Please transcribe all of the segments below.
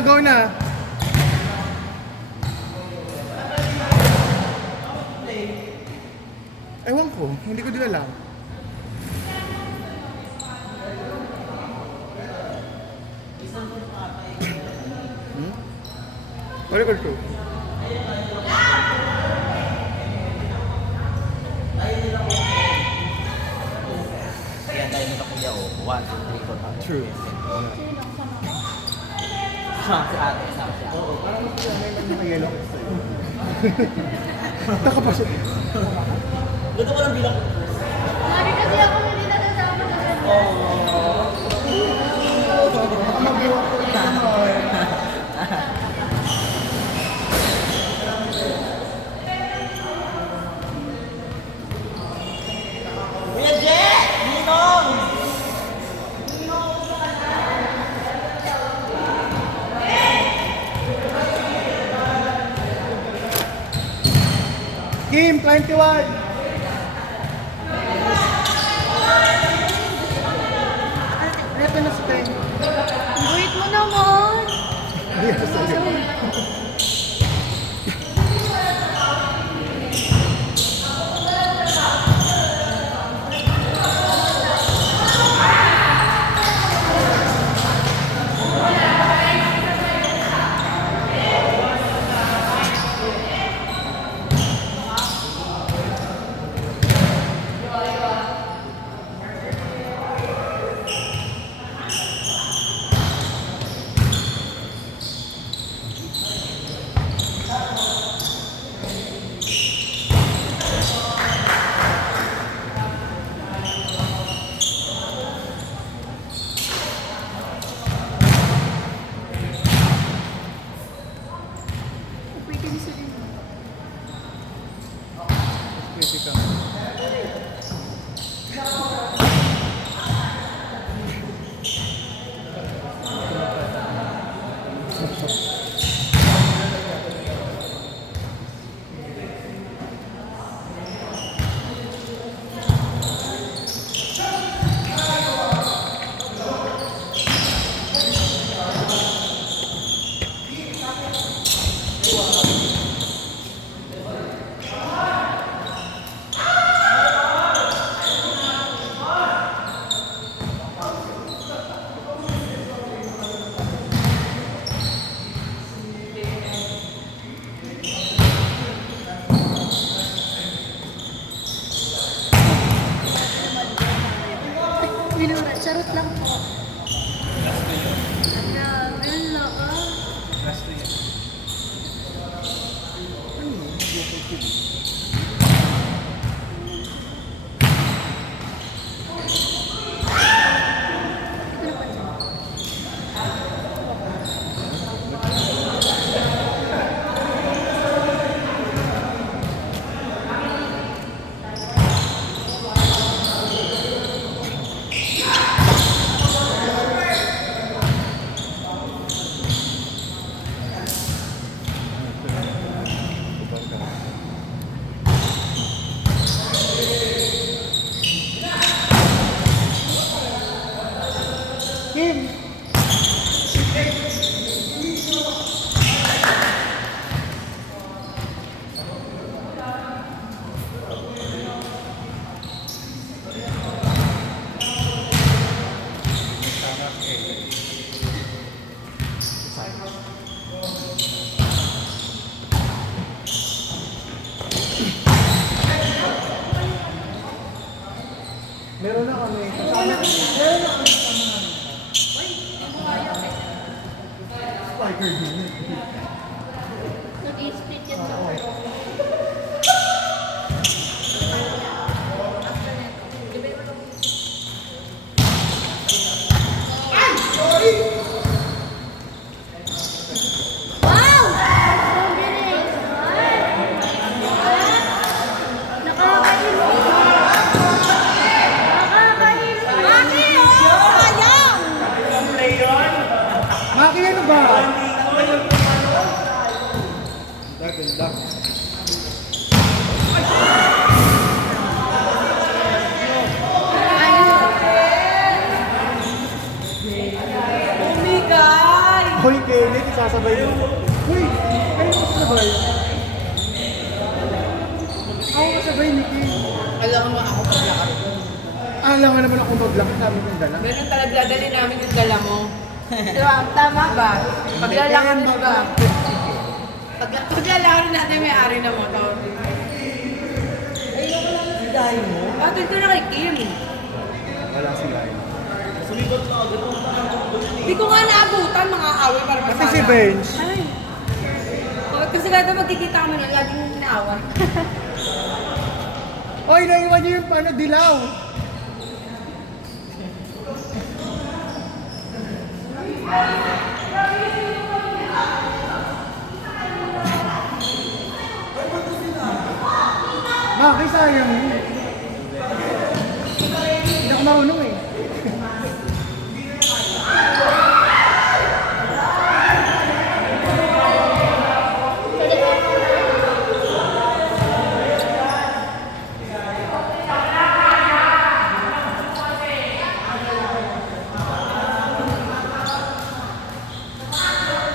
go na. Ewan ko, hindi ko din alam. Very good too. Kaya tayo nito kuya o. 1, 2, 3, 4, 5. True. Siya, si ate, sama siya. Oo, parang mas may nag-yellow sa'yo. Nakapasok. Luto ko lang bilang. Lagi kasi ako hindi nasasama na ganyan. Baka mag-iwan ko ito naman. Kuya Jet! Ninong! Kim, 21. Ito na si Ten. Wait mo naman. Hindi ako sa'yo. Pwede ni Surin. Pwede ka. Minura, charot lang po. Grabe, ang lakas. Last na yan. Ano yun? Local food. Ito na pa. Kim! Meron na kami. Kasama. Meron na kami. Spiker din. Nag-i-split yan sa Wow! Ang bilis. Nakakainis. Nakakainis. Maki, oh! Sayang! Maki, ano ba? Ganda. Umigay! Hoy, Kay. Nick, isasabay mo. Uy, kayo mo sabay. Ako kasabay, Nicky. Alam mo ako paglakad ko. Alam nga naman ako maglakad namin yung dala. Ganun talaga dali namin yung dala mo. Diba? Tama ba? Paglalakad mo ba? Paglalakad natin may ari na motor. Dahil mo? Bakit ito na kay Kim? Wala sila yun. Hindi ko nga naabutan, mga away para Kasi masana. si Bench. Ay. Kasi kada magkikita kami nun, laging inaaway. Oy, naiwan niyo yung paano, dilaw. Maki, sayang yun. Hindi ako marunong eh.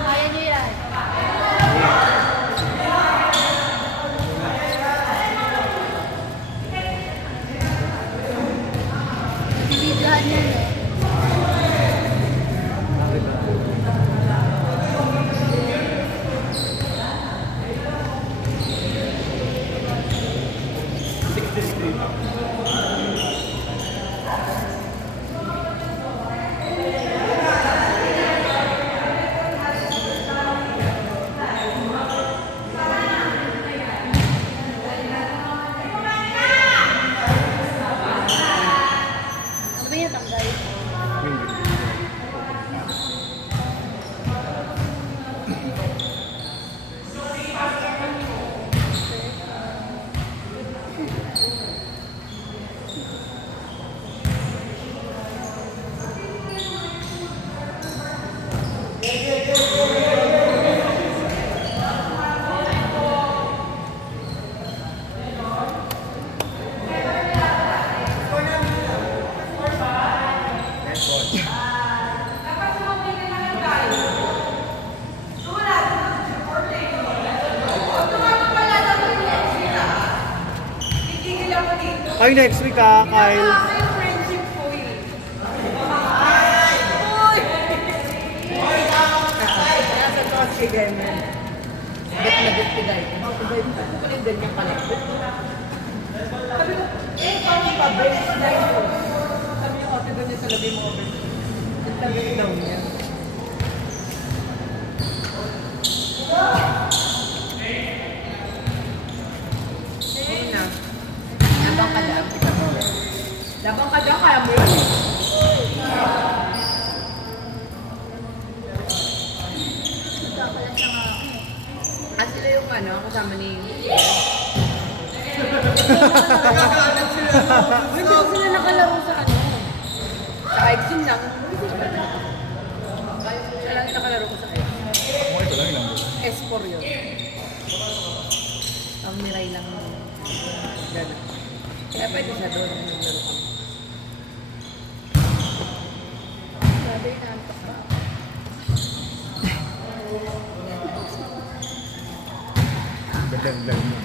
Kaya niyo yan. Bibigyan niya eh. Ano ba yung tanggal? Ay, next week ah, Kyle. Yung friendship ko eh. Nasa to si ganyan. Bet na bet si ganyan. Ano ko yung ganyan pala? Sabi ko, paano pa bet si ganyan? Sabi ko, ate doon yung talabi mo bet. Ang tabi daw niya. Ayun na. Labang ka lang. Labang ka lang, kaya mo yun eh. Nagkakalat na nga ako. At sila yung ano, kasama ni... Hindi ko sila nakalaro sa ano. Sa Exin lang. Siya lang yung nakalaro ko sa Exin. Okay, ito lang ilang. S4 yun. Ang miray lang. Gano'n. Kaya pwede siya doon. Naglaro kami. Sabi na ang pasa. Gandang-gandang mo.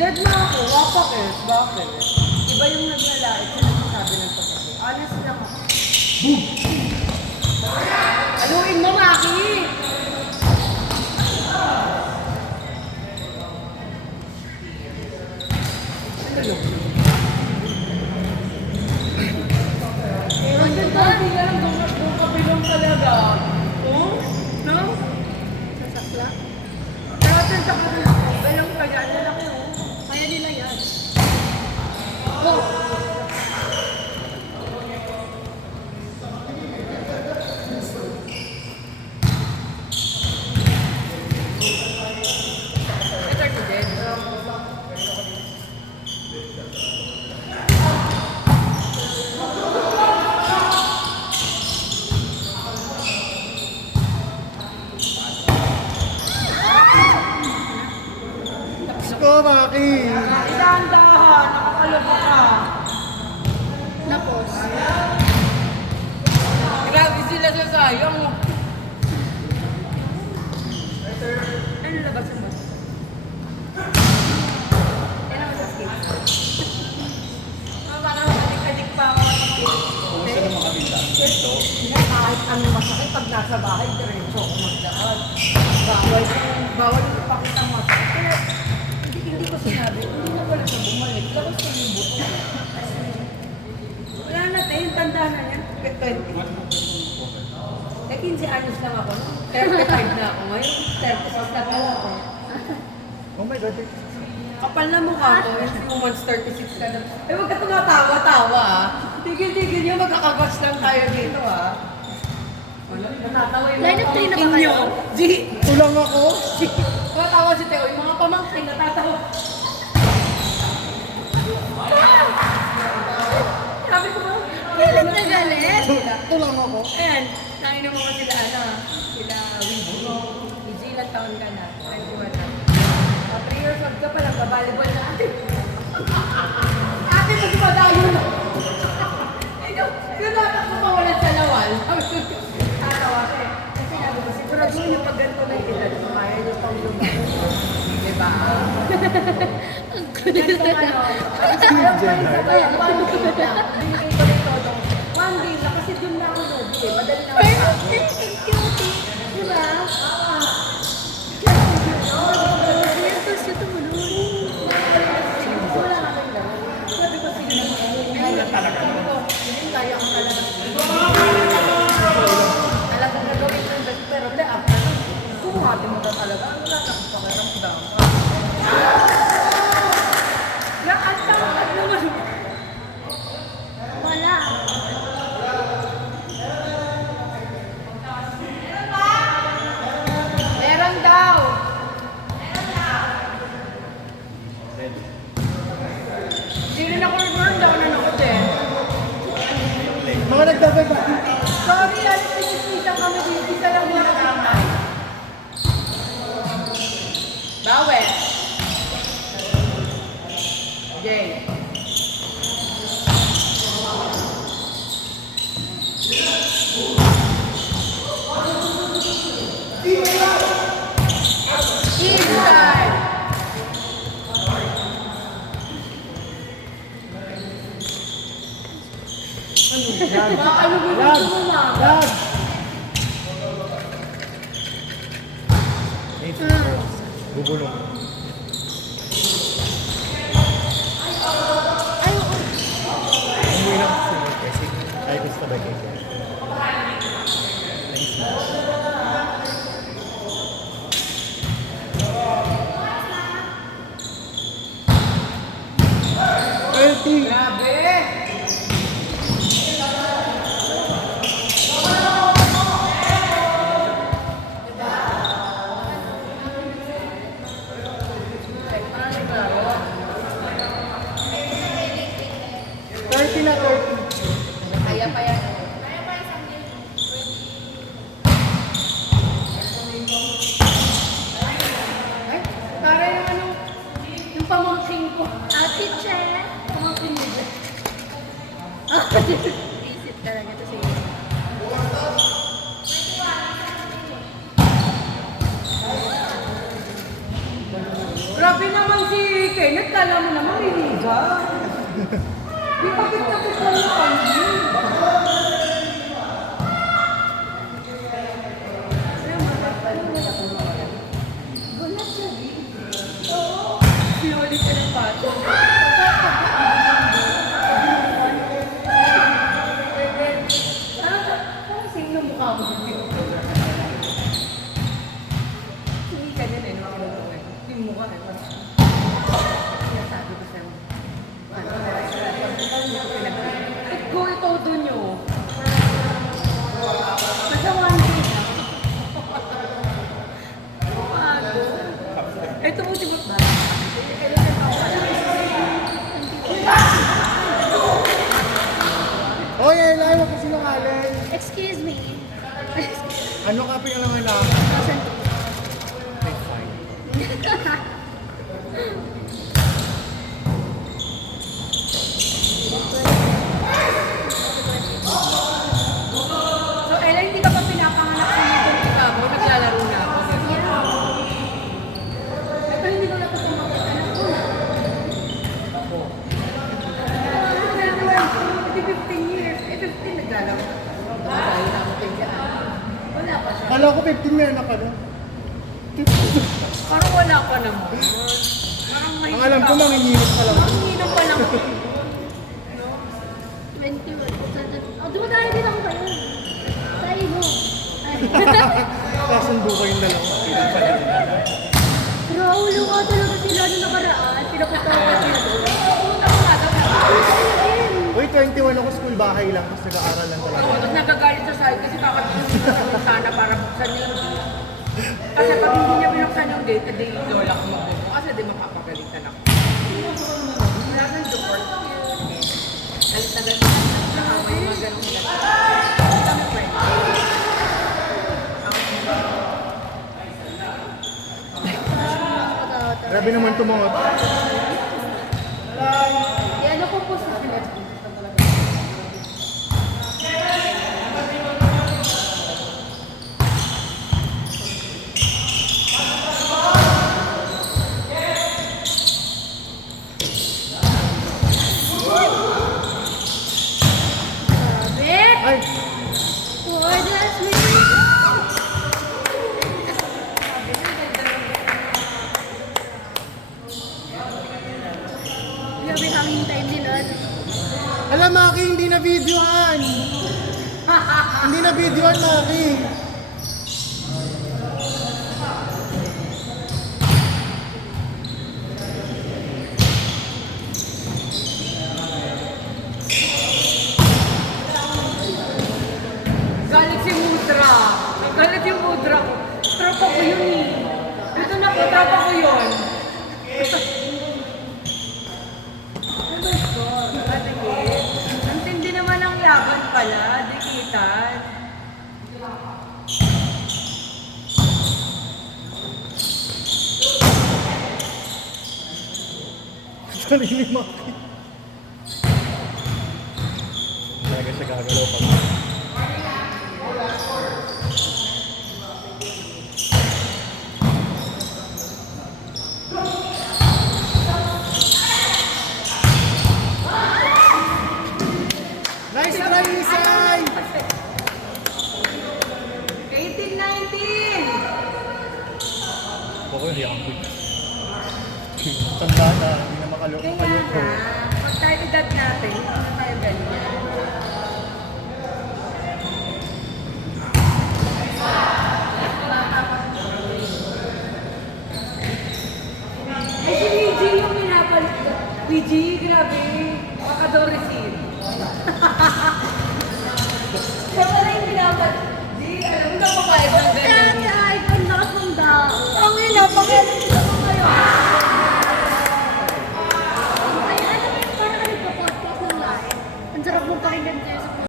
Dead na ako. Wapak eh. Bakit? Iba yung naglalait na nagsasabi ng totoo. Honest lang ako. Boom! Aluin mo, Maki! Ano yun? Ang ganda, hindi ka lang kabilong talaga. Oh? No? Sasakla. Dati sa kanila, bilang kaya lalaki oh. Kaya nila yan. Oh! Ito ko din. Ko, sayang. Ano labasan mo? Yan ang skip. Parang adik-adik pa ako. Kumusta na makabila? Ito, kahit ano masakit pag nasa bahay, diretso ako magdaan. Bawal yung ipakita ang masakit. Kaya, hindi ko sinabi, hindi na pala siya bumalik. Tapos ko yung buto. Wala na tayo, yung tanda na yan. 20. Eh, 15 anos lang ako. 35 na ako. Ngayon, 36 na pala ako. Oh my God. Kapal na mukha ko, yung 2 months, 36 ka na. Eh, huwag ka tumatawa-tawa ah. Tigil-tigil nyo, magkakagas lang tayo dito ah. Wala, natatawa yung Line of three na ba kayo? nyo. G! Tulang ako. Natatawa si Teo, yung mga pamangkin, natatawa. Sabi ko ba? Galit na galit. Tulang ako. Ayan, nainom mo sila, sila Wiji. Wiji, ilang taon ka na? 21 na. 3 years old ka pa lang, kabalibol na ate. Ate, mas madayo na. Yung natak mo pawalan sa lawal. Tatawa ka eh. Kasi sabi ko, sigurado yung pag ganito na yung edad, kumaya yung pang lumaki. Diba? Ang kulit Ganito na. ano, ayaw pa yung sabay, 1 day lang. Binigay ko rin todo. 1 day lang, kasi dun na ako lobby eh. Madali na ako. Perfect and cutie. Diba? Sweldos ka tumulong. Wala nga kang laro. Sabi ko sige, kaya talaga. Hindi kaya ko talaga. Talagang gagawin ko yung best, pero wala ako. Kumati mo na talaga. Wala na akong pakiramdam. Ang tawag naman. Wala. Meron daw. Hindi rin ako reborn daw na ako din. Mga nagdadaba. Sorry, alis na sisita kami dito. Isa lang din nakakay. Bawel. Jay. Inside. Baka ano gusto mo, mama? Lab. Bubulong. Ay, oo. Umuwi lang sa sunod kasi ay gusto ba kayo? Thanks na. Grabe! Kaya pa yan. Ay, para yung ano, yung pamangking ko. Ate Che. Pamangking mo. Visit talaga to sa'yo. Grabe naman si Kenneth, kala mo naman may liga. Di kapit-kapit lang yung kami. Gulat siya, oo. Sinuli ka ng pato. Parang sino mukha mo? Hindi ka din eh, no? Yung mukha eh, parang sinasabi ko sa'yo. Ba't ko ito doon nyo? Masawaan ko na. Ito mo timot ba? Hoy, Ella, huwag ka sinungaling. Excuse me. Ano ka pingalangan na? Nasaan to? Okay, fine. So, Ella, hindi ka pa 15 naglalaro. Dahil namin kayo dyan. Wala pa siya. Kala ko 15 may anak ka na. Parang wala pa naman. Parang may Ang alam ko, manginginig pa lang. Manginginom pa lang. 21. Dumadali din ako kayo. Sa ino. Ay. Kasundo ko yung dalawa. Pero ulo ka talaga sila nung nakaraan. Pinapatawa sila doon. Pumunta ko nga daw. Uy, 21 ako, school bahay lang. Tapos nag-aaral lang talaga. Oo, tapos nagagalit sa side kasi kakatulong niya sa bintana para buksan niya yung gate. Kasi pag hindi niya binuksan yung gate, edi lola ko magbubo. Kasi di mapapagalitan ako. Wala nang support. Galit na galit na may mga ganong galit. Kami friend. Grabe naman tumangot. Yan ako po sa sila. Sabit! Ay, For the sweet. Grabe kami yung time nila. alam Maki, hindi na videohan. Hindi na videohan, Maki. Galit si Mudra. Galit yung Mudra ko. Tropa ko yun eh. Ito na po, tropa ko yun. Oh my God. Batigit. Ang tindi naman ang laban pala. Dikitan. Sarili ni Maki. Talaga siya gagalaw pa. Nice try, Isay! 18-19! Bako hindi ako. Tanda na, hindi na makaloko. Kaya nga, pag tayo edad natin, hindi na tayo ganyan. Ay, si Luigi yung pinapalit. Luigi, grabe. Baka daw receive.